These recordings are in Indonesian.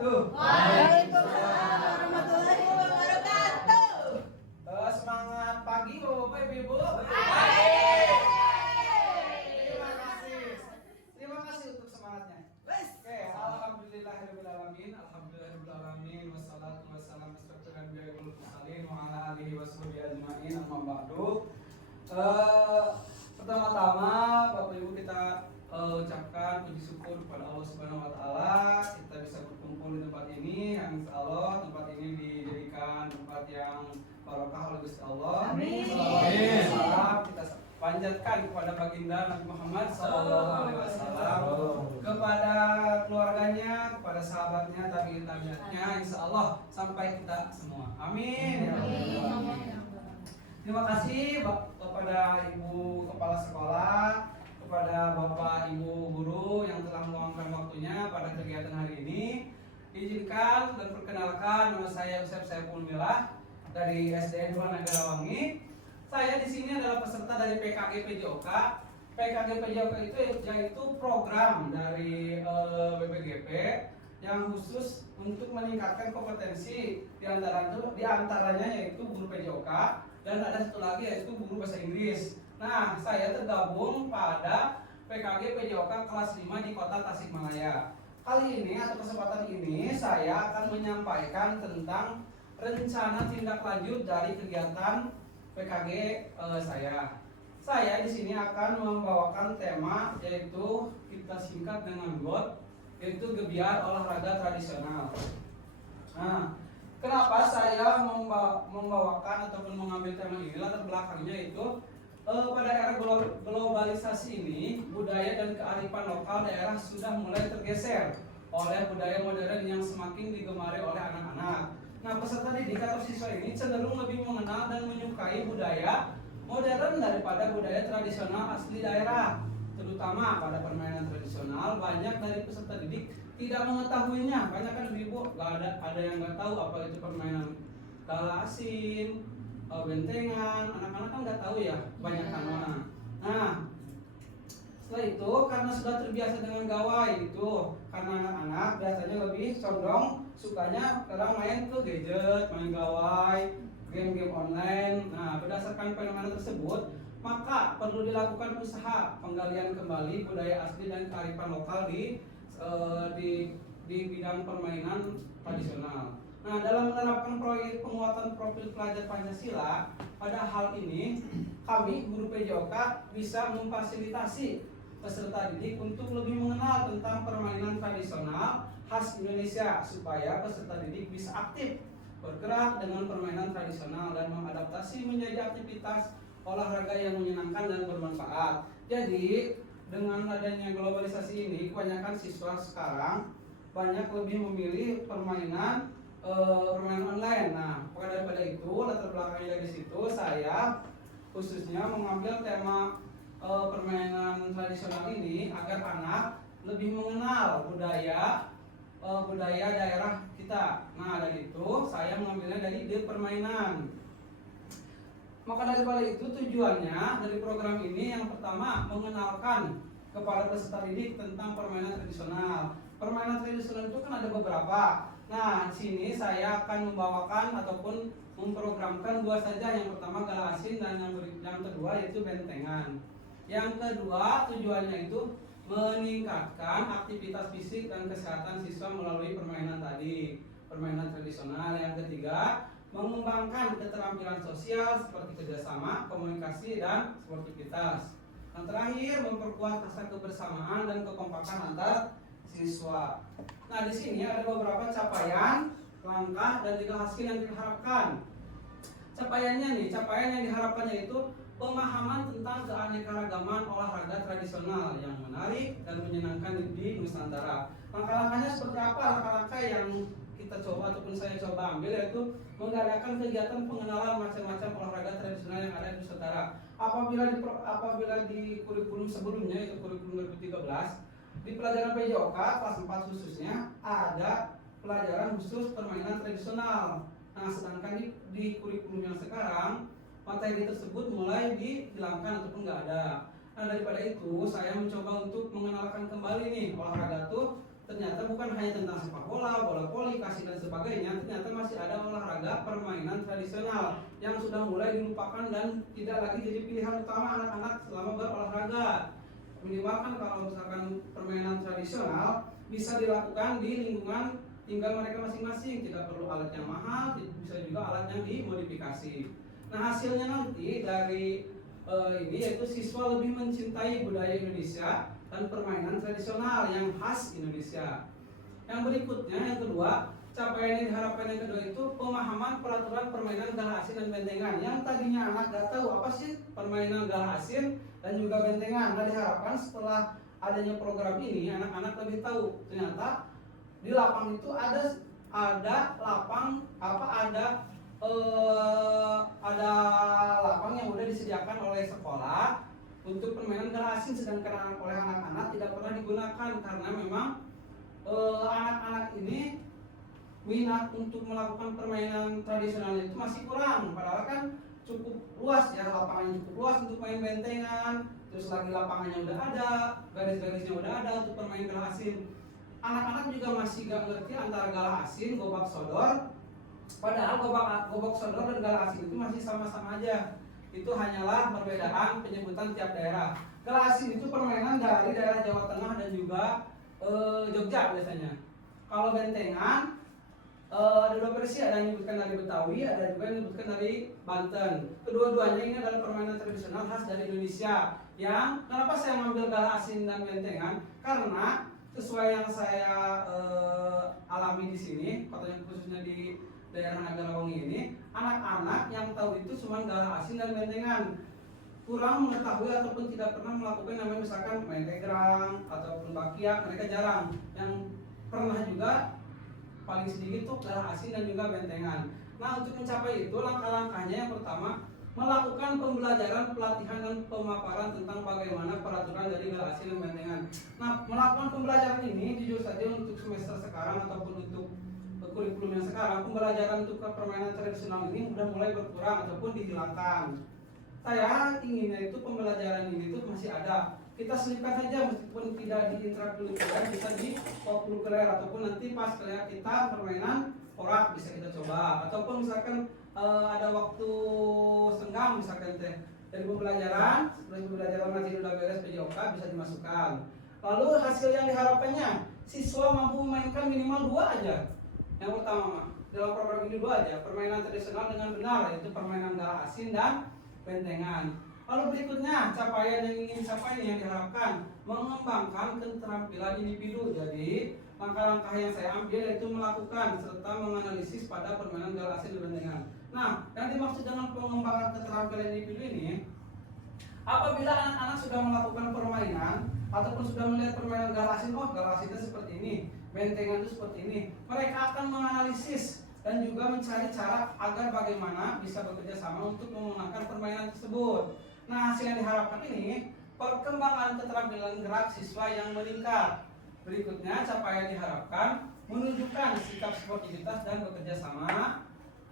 wabarakatuh. Waalaikumsalam warahmatullahi wabarakatuh. Semangat pagi Bapak Ibu. Terima kasih. Terima kasih untuk semangatnya. Oke, alhamdulillahirobbilalamin, alhamdulillahirobbilalamin, wassalatu wassalamu ala nabiyil mursalin wa ala alihi washabihi ajmain, amma ba'du. Pertama-tama Bapak Ibu kita ucapkan puji syukur kepada Allah Subhanahu wa taala kita bisa berkumpul di tempat ini yang insyaallah tempat ini dijadikan tempat yang barokah oleh Gusti Allah. Amin. Salam kita panjatkan kepada baginda Nabi Muhammad SAW, kepada keluarganya, kepada sahabatnya, tabi'in-tabi'atnya, insyaallah sampai kita semua. Amin. Ya Allah. Terima kasih kepada Ibu Kepala Sekolah, kepada Bapak Ibu Guru yang telah meluangkan waktunya pada kegiatan hari ini. Izinkan dan perkenalkan, nama saya Yusef Saiful Milah dari SDN 2 Nagarawangi. Saya di sini adalah peserta dari PKG PJOK. PKG PJOK itu yaitu program dari BPGP yang khusus untuk meningkatkan kompetensi di antaranya yaitu guru PJOK dan ada satu lagi yaitu guru bahasa Inggris. Nah, saya tergabung pada PKG PJOK kelas 5 di Kota Tasikmalaya. Kali ini atau kesempatan ini saya akan menyampaikan tentang rencana tindak lanjut dari kegiatan PKG saya. Saya di sini akan membawakan tema yaitu kita singkat dengan GOT, yaitu Gebiar Olahraga Tradisional. Nah, kenapa saya membawakan ataupun mengambil tema ini? Latar belakangnya itu pada era globalisasi ini, budaya dan kearifan lokal daerah sudah mulai tergeser oleh budaya modern yang semakin digemari oleh anak-anak. Nah, peserta didik atau siswa ini cenderung lebih mengenal dan menyukai budaya modern daripada budaya tradisional asli daerah. Terutama pada permainan tradisional, banyak dari peserta didik tidak mengetahuinya. Banyak kan ibu ada yang nggak tahu apa itu permainan gala asin, bentengan. Anak-anak kan nggak tahu ya, banyak mana. Nah, setelah itu karena sudah terbiasa dengan gawai itu, karena anak-anak biasanya lebih condong sukanya kadang main ke gadget, main gawai, game-game online. Nah, berdasarkan fenomena tersebut, maka perlu dilakukan usaha penggalian kembali budaya asli dan kearifan lokal di bidang permainan tradisional. Nah, dalam menerapkan proyek penguatan profil pelajar Pancasila, pada hal ini kami guru PJOK bisa memfasilitasi peserta didik untuk lebih mengenal tentang permainan tradisional khas Indonesia supaya peserta didik bisa aktif bergerak dengan permainan tradisional dan mengadaptasi menjadi aktivitas olahraga yang menyenangkan dan bermanfaat. Jadi dengan adanya globalisasi ini, kebanyakan siswa sekarang banyak lebih memilih permainan online. Nah, daripada itu latar belakangnya dari situ saya khususnya mengambil tema permainan tradisional ini agar anak lebih mengenal budaya daerah kita. Nah, dari itu saya mengambilnya dari permainan. Maka daripada itu tujuannya dari program ini yang pertama mengenalkan kepada peserta didik tentang permainan tradisional. Permainan tradisional itu kan ada beberapa. Nah, di sini saya akan membawakan ataupun memprogramkan dua saja. Yang pertama gala asin dan yang kedua yaitu bentengan. Yang kedua tujuannya itu meningkatkan aktivitas fisik dan kesehatan siswa melalui permainan tadi, permainan tradisional. Yang ketiga, mengembangkan keterampilan sosial seperti kerjasama, komunikasi, dan sportivitas. Yang terakhir, memperkuat rasa kebersamaan dan kekompakan antar siswa. Nah, di sini ada beberapa capaian, langkah, dan juga hasil yang diharapkan. Capaian yang diharapkannya itu pemahaman tentang keanekaragaman olahraga tradisional yang menarik dan menyenangkan di Nusantara. Langkah-langkahnya seperti apa? Langkah-langkah yang kita coba ataupun saya coba ambil yaitu mengadakan kegiatan pengenalan macam-macam olahraga tradisional yang ada di Nusantara. Apabila di kurikulum sebelumnya yaitu kurikulum 2013 di pelajaran PJOK kelas 4 khususnya ada pelajaran khusus permainan tradisional. Nah, sedangkan di kurikulum yang sekarang materi tersebut mulai dihilangkan ataupun nggak ada. Nah, daripada itu saya mencoba untuk mengenalkan kembali nih olahraga tuh ternyata bukan hanya tentang sepak bola, bola voli, kasih dan sebagainya. Ternyata masih ada olahraga permainan tradisional yang sudah mulai dilupakan dan tidak lagi jadi pilihan utama anak-anak selama berolahraga. Minimal kan kalau misalkan permainan tradisional bisa dilakukan di lingkungan tinggal mereka masing-masing, tidak perlu alat yang mahal, bisa juga alat yang dimodifikasi. Nah, hasilnya nanti dari ini yaitu siswa lebih mencintai budaya Indonesia dan permainan tradisional yang khas Indonesia. Yang berikutnya, yang kedua, capaian yang diharapkan yang kedua itu pemahaman peraturan permainan galah asin dan bentengan. Yang tadinya anak gak tahu apa sih permainan galah asin dan juga bentengan. Nah, diharapkan setelah adanya program ini anak-anak lebih tahu. Ternyata di lapang itu ada lapang ada lapang yang udah disediakan oleh sekolah untuk permainan galah asin, sedangkan oleh anak-anak tidak pernah digunakan karena memang anak-anak ini minat untuk melakukan permainan tradisional itu masih kurang, padahal kan cukup luas ya, lapangannya cukup luas untuk main bentengan, terus lagi lapangannya udah ada, garis-garisnya udah ada untuk permainan galah asin. Anak-anak juga masih gak ngerti antara galah asin, gobak sodor, padahal gobak sodor dan galah asin itu masih sama-sama aja. Itu hanyalah perbedaan penyebutan tiap daerah. Galah asin itu permainan dari daerah Jawa Tengah dan juga Jogja biasanya. Kalau bentengan ada dua versi, ada yang menyebutkan dari Betawi, ada juga yang menyebutkan dari Banten. Kedua-duanya ini adalah permainan tradisional khas dari Indonesia. Yang kenapa saya mengambil galah asin dan bentengan? Karena sesuai yang saya alami di sini, khususnya di daerah Nagarawangi ini, anak-anak yang tahu itu cuma galah asin dan bentengan, kurang mengetahui ataupun tidak pernah melakukan namanya misalkan main tegrang ataupun bakiak, mereka jarang. Yang pernah juga paling sedikit tuh galah asin dan juga bentengan. Nah, untuk mencapai itu langkah-langkahnya yang pertama melakukan pembelajaran, pelatihan dan pemaparan tentang bagaimana peraturan dari galah asin dan bentengan. Nah, melakukan pembelajaran ini jujur saja untuk semester sekarang ataupun untuk kurikulum yang sekarang, pembelajaran untuk permainan tradisional ini sudah mulai berkurang ataupun dihilangkan. Saya inginnya itu pembelajaran ini tuh masih ada. Kita selipkan saja meskipun tidak di intrakurikuler, bisa di kokurikuler ataupun nanti pas kayak kita permainan porak bisa kita coba, ataupun misalkan ada waktu senggang misalkan teh dari pembelajaran, setelah pembelajaran masih udah beres PJOK bisa dimasukkan. Lalu hasil yang diharapkannya siswa mampu memainkan minimal 2 aja. Yang pertama dalam program ini 2 aja, permainan tradisional dengan benar, yaitu permainan galah asin dan bentengan. Lalu berikutnya capaian yang ingin dicapai yang diharapkan mengembangkan keterampilan individu. Jadi langkah-langkah yang saya ambil yaitu melakukan serta menganalisis pada permainan galah asin dan bentengan. Nah, yang dimaksud dengan pengembangan keterampilan individu ini, apabila anak-anak sudah melakukan permainan ataupun sudah melihat permainan galah asin, oh galah asin itu seperti ini, bentengan itu seperti ini, mereka akan menganalisis dan juga mencari cara agar bagaimana bisa bekerja sama untuk memenangkan permainan tersebut. Nah, hasil yang diharapkan ini perkembangan keterampilan gerak siswa yang meningkat. Berikutnya capaian diharapkan menunjukkan sikap sportivitas dan bekerja sama.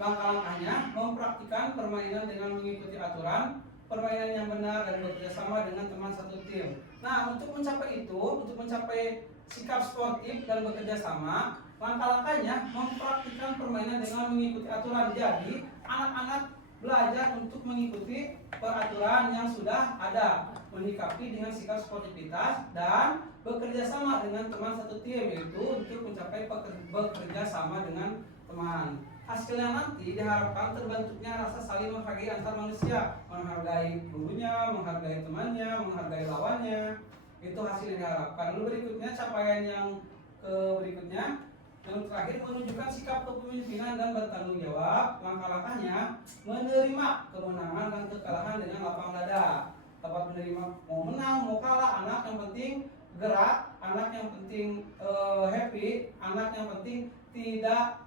Langkah-langkahnya mempraktikkan permainan dengan mengikuti aturan, permainan yang benar dan bekerja sama dengan teman satu tim. Nah, untuk mencapai itu, untuk mencapai sikap sportif dan bekerja sama, langkah-langkahnya mempraktikkan permainan dengan mengikuti aturan. Jadi, anak-anak belajar untuk mengikuti peraturan yang sudah ada, menyikapi dengan sikap sportivitas dan bekerja sama dengan teman satu tim, yaitu untuk mencapai bekerja sama dengan teman. Hasilnya nanti diharapkan terbentuknya rasa saling menghargai antar manusia, menghargai gurunya, menghargai temannya, menghargai lawannya. Itu hasil yang diharapkan. Lalu berikutnya capaian yang berikutnya yang terakhir menunjukkan sikap kepemimpinan dan bertanggung jawab. Langkah-langkahnya menerima kemenangan dan kekalahan dengan lapang dada. Dapat menerima mau menang mau kalah, anak yang penting gerak, anak yang penting happy, anak yang penting tidak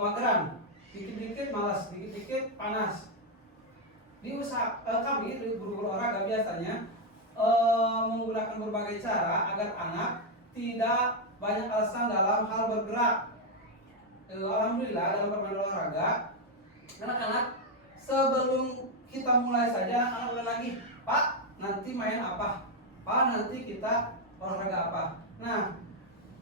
mageran, dikit-dikit malas, dikit-dikit panas. Kami di guru olahraga biasanya menggunakan berbagai cara agar anak tidak banyak alasan dalam hal bergerak. Alhamdulillah dalam permainan olahraga, anak-anak sebelum kita mulai saja anak udah lagi, Pak nanti main apa? Pak nanti kita olahraga apa? Nah,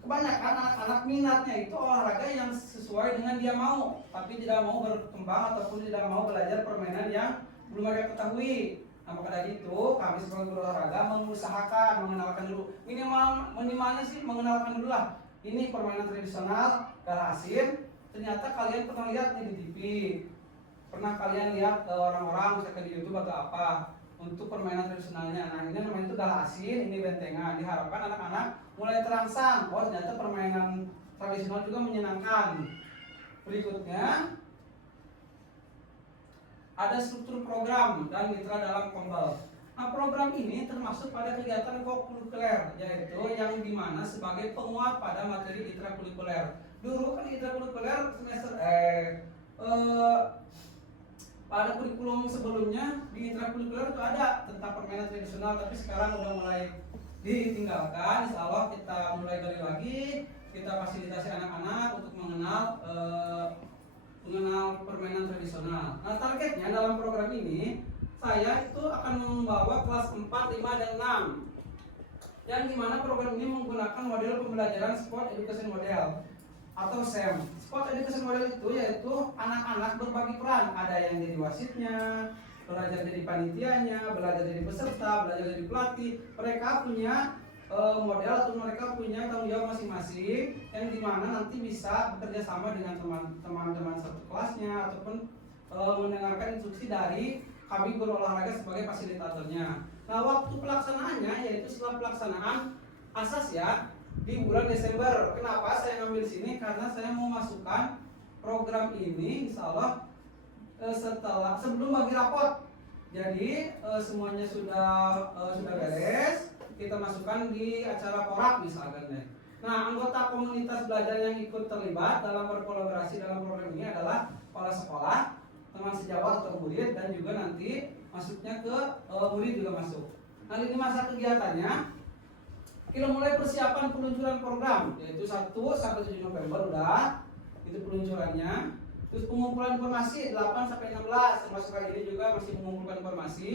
kebanyakan anak-anak minatnya itu olahraga yang sesuai dengan dia mau, tapi tidak mau berkembang ataupun tidak mau belajar permainan yang belum mereka ketahui. Nah, maka dari itu kami sebagai guru olahraga mengusahakan mengenalkan dulu, minimalnya sih mengenalkan dulu lah. Ini permainan tradisional galah asin. Ternyata kalian pernah lihat nih di TV, pernah kalian lihat orang-orang misalkan di YouTube atau apa untuk permainan tradisionalnya. Nah, ini namanya itu galah asin, ini bentengan. Diharapkan anak-anak mulai terangsang, oh ternyata permainan tradisional juga menyenangkan. Berikutnya ada struktur program dan mitra dalam Kombel. Nah, program ini termasuk pada kegiatan kokurikuler, yaitu yang dimana sebagai penguat pada materi intrakurikuler. Dulu kan intrakurikuler semester pada kurikulum sebelumnya di intrakurikuler itu ada tentang permainan tradisional, tapi sekarang udah mulai ditinggalkan. Insya Allah kita mulai gali lagi, kita fasilitasi anak-anak untuk mengenal permainan tradisional. Nah, targetnya dalam program ini saya itu akan membawa kelas 4, 5, dan 6, yang dimana program ini menggunakan model pembelajaran Sport Education Model atau SEM. Sport Education Model itu yaitu anak-anak berbagi peran, ada yang jadi wasitnya, belajar jadi panitianya, belajar jadi peserta, belajar jadi pelatih. Mereka punya model atau mereka punya tanggung jawab masing-masing, yang dimana nanti bisa bekerja sama dengan teman-teman satu kelasnya ataupun mendengarkan instruksi dari kami guru olahraga sebagai fasilitatornya. Nah, waktu pelaksanaannya yaitu setelah pelaksanaan asas ya di bulan Desember. Kenapa saya ngambil sini? Karena saya mau masukkan program ini insya Allah sebelum bagi rapot. Jadi semuanya sudah beres, kita masukkan di acara porak misalkan deh. Nah, anggota komunitas belajar yang ikut terlibat dalam berkolaborasi dalam program ini adalah kepala sekolah, teman sejawat atau murid, dan juga nanti masuknya ke murid juga masuk. Nah, ini masa kegiatannya kita mulai persiapan peluncuran program, yaitu 1 sampai 7 November udah itu peluncurannya. Terus pengumpulan informasi 8 sampai 16, termasuk hari ini juga masih mengumpulkan informasi.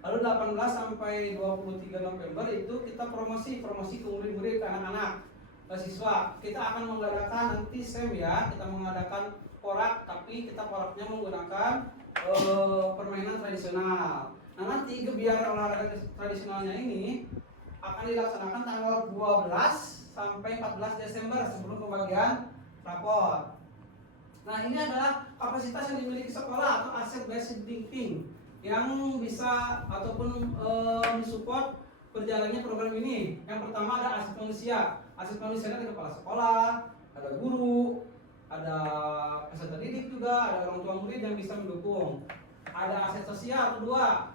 Lalu 18 sampai 23 November itu kita promosi ke murid-murid, ke anak-anak, ke siswa. Kita akan mengadakan nanti SEM ya, kita mengadakan porak, tapi kita poraknya menggunakan permainan tradisional. Nah, nanti gebiar olahraga tradisionalnya ini akan dilaksanakan tanggal 12 sampai 14 Desember sebelum pembagian rapor. Nah, ini adalah kapasitas yang dimiliki sekolah atau aset based thinking yang bisa ataupun mensupport berjalannya program ini. Yang pertama ada aset manusia. Aset manusia ada kepala sekolah, ada guru, ada peserta didik juga, ada orang tua murid yang bisa mendukung. Ada aset sosial kedua,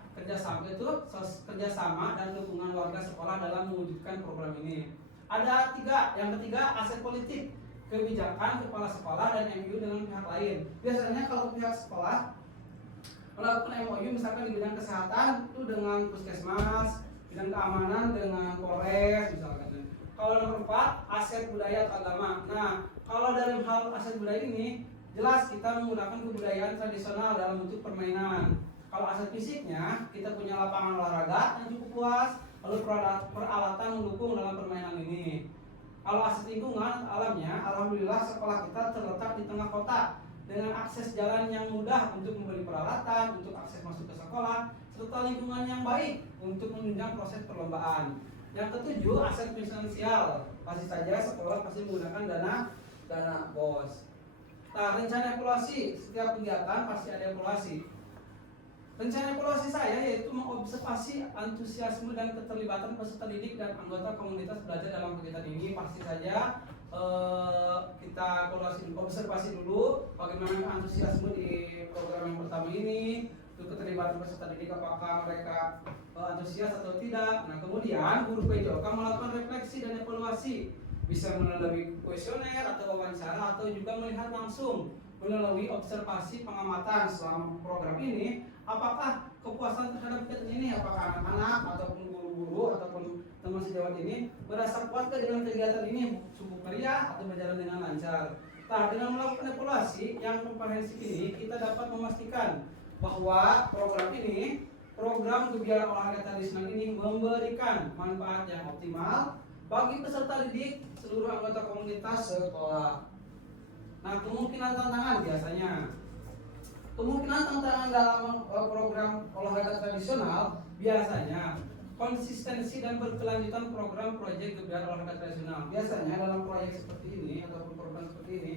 kerjasama dan dukungan warga sekolah dalam mewujudkan program ini. Ada 3, yang ketiga aset politik, kebijakan kepala sekolah dan MU dengan pihak lain. Biasanya kalau pihak sekolah melakukan MOU misalkan di bidang kesehatan itu dengan puskesmas, bidang keamanan dengan Polres misalkan. Kalau nomor 4 aset budaya atau agama. Nah, kalau dalam hal aset budaya ini jelas kita menggunakan kebudayaan tradisional dalam bentuk permainan. Kalau aset fisiknya kita punya lapangan olahraga yang cukup luas, lalu peralatan mendukung dalam permainan ini. Kalau aset lingkungan alamnya, alhamdulillah sekolah kita terletak di tengah kota dengan akses jalan yang mudah untuk membeli peralatan, untuk akses masuk ke sekolah, serta lingkungan yang baik untuk menunjang proses perlombaan. Yang ketujuh, aset finansial. Pasti saja sekolah pasti menggunakan dana BOS. Nah, rencana evaluasi, setiap kegiatan pasti ada evaluasi. Rencana evaluasi saya yaitu mengobservasi antusiasme dan keterlibatan peserta didik dan anggota komunitas belajar dalam kegiatan ini. Pasti saja kita observasi dulu bagaimana antusiasme di program yang pertama ini, untuk keterlibatan peserta didik apakah mereka antusias atau tidak. Nah, kemudian guru PJOK melakukan refleksi dan evaluasi, bisa melalui kuesioner atau wawancara atau juga melihat langsung melalui observasi pengamatan selama program ini. Apakah kepuasan terhadap kegiatan ini, apakah anak-anak ataupun guru-guru ataupun teman sejawat ini merasa puas dengan kegiatan ini, cukup meriah atau berjalan dengan lancar. Nah, dengan melakukan evaluasi yang komprehensif ini kita dapat memastikan bahwa program kegiatan olahraga tradisional ini memberikan manfaat yang optimal, bagi peserta didik seluruh anggota komunitas sekolah. Nah, kemungkinan tantangan biasanya, kemungkinan tantangan dalam program olahraga tradisional biasanya konsistensi dan berkelanjutan program proyek gebiar olahraga tradisional. Biasanya dalam proyek seperti ini ataupun program seperti ini,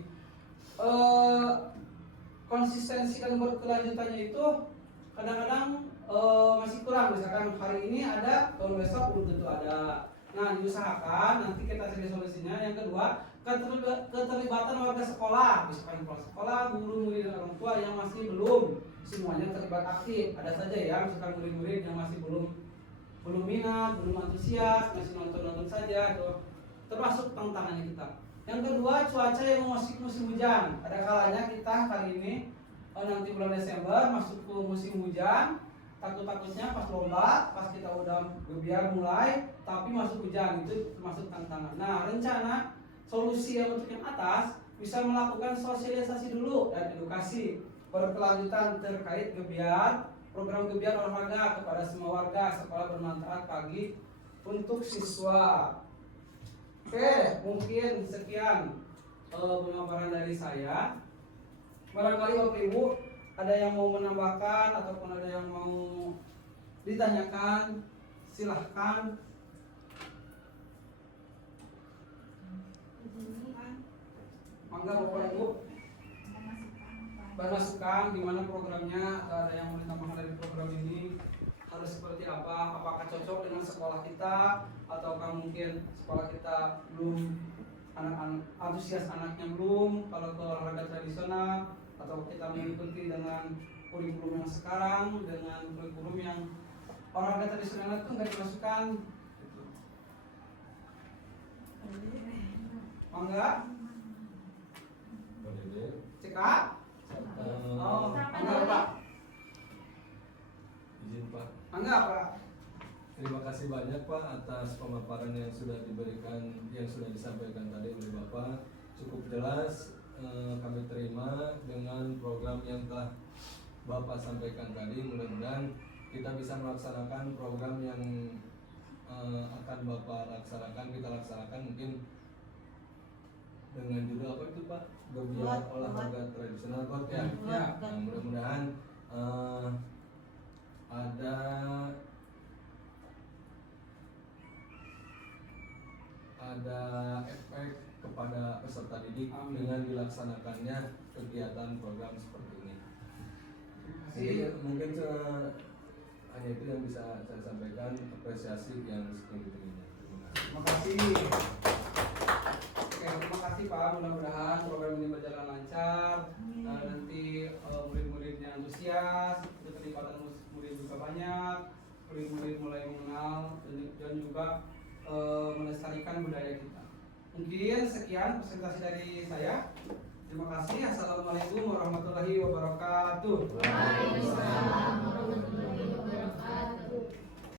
konsistensi dan berkelanjutannya itu kadang-kadang masih kurang. Misalkan hari ini ada, tahun besok belum tentu ada. Nah, diusahakan nanti kita cari solusinya. Yang kedua, keterlibatan warga sekolah, misalkan kepala sekolah, guru, murid, dan orang tua yang masih belum semuanya terlibat aktif. Ada saja ya, misalkan murid-murid yang masih belum minat, belum antusias, masih nonton saja, itu termasuk tantangannya kita. Yang kedua, cuaca yang memasuki musim hujan. Ada kalanya kita kali ini nanti bulan Desember masuk ke musim hujan. Takut-takutnya pas lomba, pas kita udah gebiar mulai, tapi masuk hujan, itu termasuk tantangan. Nah, rencana solusi yang untuk yang atas bisa melakukan sosialisasi dulu dan edukasi berkelanjutan terkait gebiar, program gebiar olahraga kepada semua warga sekolah bermanfaat pagi untuk siswa. Oke, mungkin sekian pemaparan dari saya. Barangkali Bapak Ibu ada yang mau menambahkan ataupun ada yang mau ditanyakan, silahkan. Mangga Bapak Ibu bermasukan gimana programnya, atau ada yang mau ditambahkan dari program ini, harus seperti apa, apakah cocok dengan sekolah kita ataukah mungkin sekolah kita belum, anak-anak antusias anaknya belum kalau ke olahraga tradisional, atau kita mengikuti dengan kurikulum yang sekarang dengan kurikulum yang olahraga tradisional itu nggak dimasukkan. Mangga cekak. Mangga Pak. Izin Pak. Mangga Pak. Terima kasih banyak Pak atas pemaparan yang sudah diberikan, yang sudah disampaikan tadi oleh Bapak. Cukup jelas, kami terima dengan program yang telah Bapak sampaikan tadi. Mudah-mudahan kita bisa melaksanakan program yang akan Bapak laksanakan, kita laksanakan mungkin dengan judul apa itu Pak? Gebiar olahraga tradisional GOT ya. Nah, mudah-mudahan ada efek kepada peserta didik. Amin. Dengan dilaksanakannya kegiatan program seperti ini. Mungkin hanya itu yang bisa saya sampaikan, apresiasi yang setinggi-tingginya. Terima kasih. Oke, terima kasih Pak. Mudah-mudahan program ini berjalan lancar. Nanti murid-muridnya antusias, keterlibatan murid juga banyak, murid-murid mulai mengenal dan juga melestarikan budaya kita. Mungkin sekian presentasi dari saya. Terima kasih. Assalamualaikum warahmatullahi wabarakatuh. Waalaikumsalam.